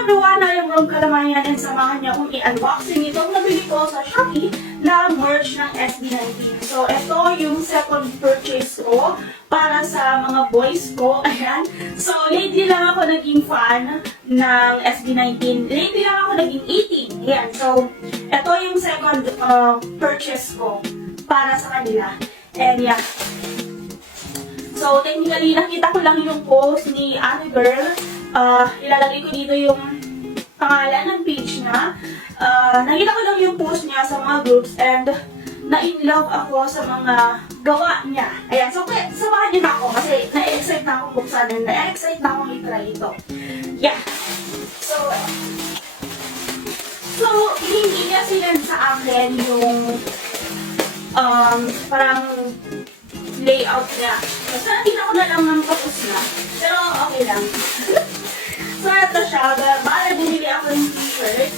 everyone, I am Rom Kalamayan and samahan niyo akong i-unboxing itong nabili ko sa Shopee na merch ng SB19. So, ito yung second purchase ko para sa mga boys ko. Ayan. So, lately lang ako naging fan ng SB19. Lately lang ako naging 18. Ayan. So, ito yung second purchase ko para sa kanila. And yeah. So, technically, nakita ko lang yung post ni Ate Girl. Ilalagay ko dito yung pangalan ng page niya. Nakita ko lang yung post niya sa mga groups and na-in-love ako sa mga gawa niya. Ayan, so samahan niyo na ako kasi na-excite na akong buksan and na-excite na akong i-try ito. Yeah. So, hindi niya sinend sa akin yung parang layout niya. So, nakita ko na lang ng tapos na. Pero okay lang. So, ito siya. Baka bumili ako ng t-shirt.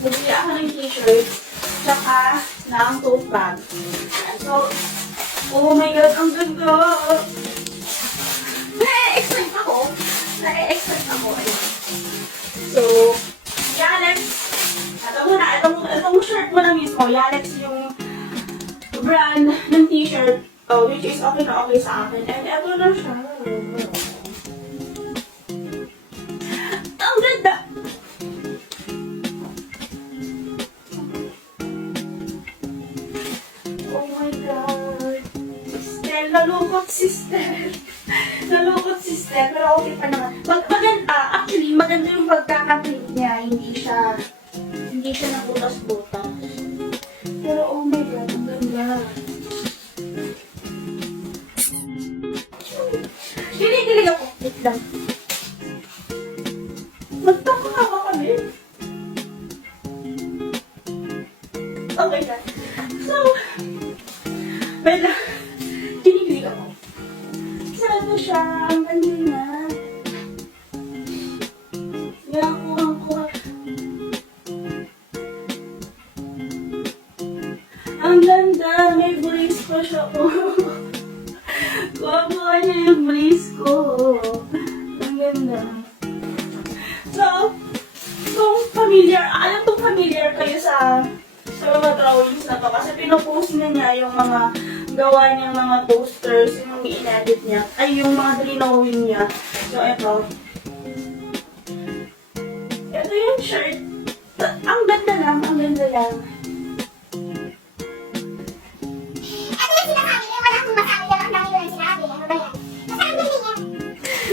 Bumili ako ng t-shirt. Tsaka ng tote bag. So, oh my god, ang ganda! Na-excite ako. Na-excite ako. So, Yalex. Ito muna. Itong shirt mo na mismo. Yalex yung brand ng t-shirt. Which is okay na okay sa akin. And eto na siya. Ang ganda! Oh my god. Stel, nalukot si Stel. Nalukot si Stel, pero okay pa naman. Actually, maganda yung pagkakaprint niya. Hindi siya nabutas-butas. Pero oh my god, ang ganda. Kinikilig ako. Wait lang. Magtaka ka kami. Okay na. So, wait lang. Kinikilig ako. Sarado siya. Ang ganda niya. Yan, kuha. Ang ganda. May brace pa siya. Kuha niya yung brace ko. Ang ganda. So, kung familiar kayo sa mga drawings na to, kasi pinopost niya yung mga gawa niyang mga posters, yung i-edit niya, ay yung mga drawing niya. So, ito. Ito yung shirt. Ang ganda lang.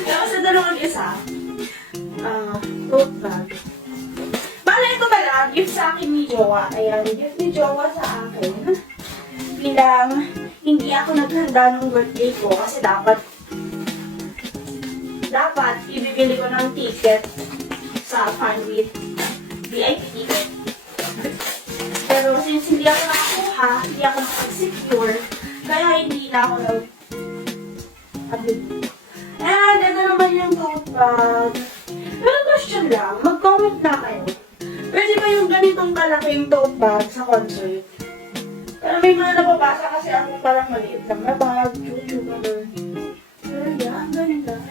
Tapos ito naman isa, tote bag. Bala ito pala, gift sa akin ni Jowa. Ayan, gift ni Jowa sa akin. Bilang hindi ako naghanda ng birthday ko kasi dapat ibibili ko ng ticket sa Fun with VIP ticket. Pero since hindi ako nakakuha, hindi ako nakapag-secure, kaya hindi na ako nag-abili. And ito naman yung tote bag. Pero question lang, mag-comment na kayo. Pwede ba yung ganitong kalaking tote bag sa concert? Pero may mga nababasa kasi ako parang maliit lang na bag, chuchu, gano'n. Pero yeah, ang ganda.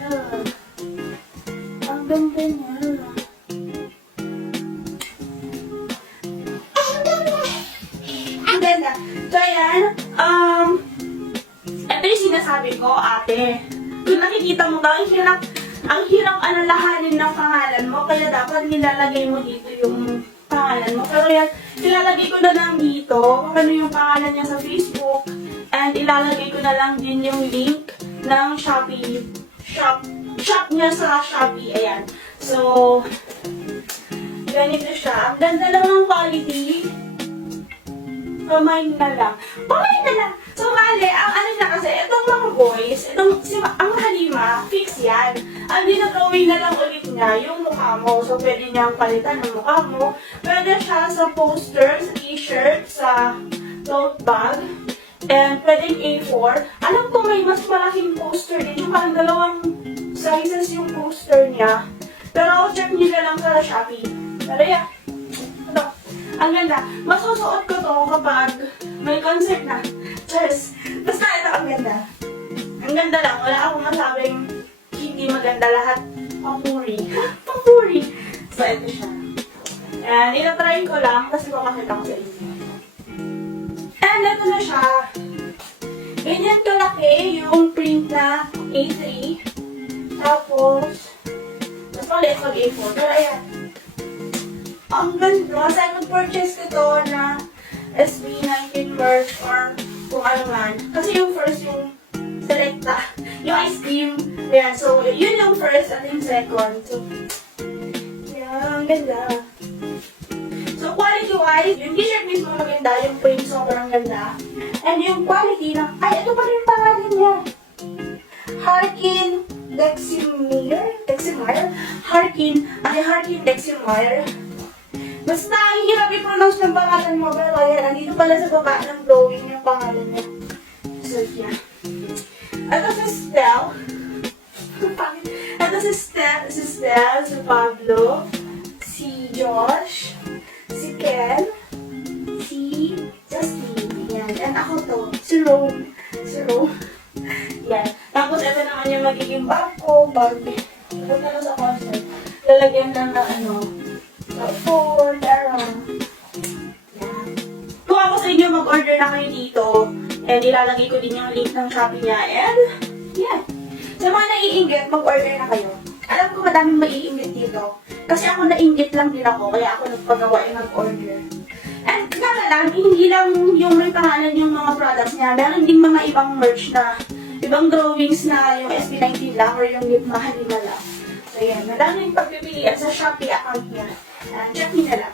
Ang ganda niya. Ang ganda. So ayan, ito yung sinasabi ko, ate. Kung nakikita mo daw, ang hirap alalahanin ng pangalan mo, kaya dapat nilalagay mo dito yung pangalan mo. Pero yan, ilalagay ko na lang dito kung ano yung pangalan niya sa Facebook, and ilalagay ko na lang din yung link ng Shopee, shop niya sa Shopee, ayan. So, ganito siya. Ang ganda lang ng quality. Pamain na lang. So, bale, ang ano na kasi, itong mga boys, ang Halima, fix yan. Ang dinagawin na lang ulit niya, yung mukha mo. So, pwede niyang palitan ng mukha mo. Pwede siya sa poster, sa t-shirt, sa tote bag, and pwedeng A4. Alam ko may mas malaking poster din. Yung parang dalawang sizes yung poster niya. Pero, check niyo na lang sa Shopee. Pero, yeah. Ang ganda. Masusuot ko to kapag may concert na. Cheers! Basta ito ang ganda. Ang ganda lang. Wala akong masabing hindi maganda lahat. Pang-puri. Pang-puri. So, So, ito siya. And, ina-try ko lang kasi makakita ko sa inyo. And, ito na siya. Ganyan kalaki yung print na A3. Tapos, mas maliit mag A4. Pero ayan. Ang ganda. Saan mag-purchase ko to na SB19 merch or kung ano man. Kasi yung first yung selecta. Yung ice cream. Ayan. So, yun yung first at yung second. So, ayan. Ang ganda. So, quality-wise, yung t-shirt mismo maganda. Yung print sobrang ganda. And yung quality na, ay, ito pa rin yung pangalan niya. Harkin Deximire? Harkin Deximire. Basta, ang hirap i-pronounce ng pangalan mo, pero ayan, andito pala sa baba ng drawing yung pangalan niya. So, yeah. Ito si Stel. Ito si Stel, si Pablo, si Josh, si Ken, si Justin. Yan. And ako to, si Rome. Yan. Tapos, ito naman yung magiging bag ko, Barbie. Punta na sa concert. Lalagyan lang ng ano, for around. Yan. Kung ako sa inyo, mag-order na kayo dito. And ilalagay ko din yung link ng Shopee niya. And, yan. Sa mga naiinggit, mag-order na kayo. Alam ko madaming maiinggit dito. Kasi ako nainggit lang din ako, kaya ako nagpagawa yung mag-order. And kaya lang, hindi lang yung may pangalan yung mga products niya. Meron din mga ibang merch na, ibang drawings na yung SB19 lang or yung mahal lang. So yan, madaming pagpipilian sa Shopee account niya. Check nyo na lang.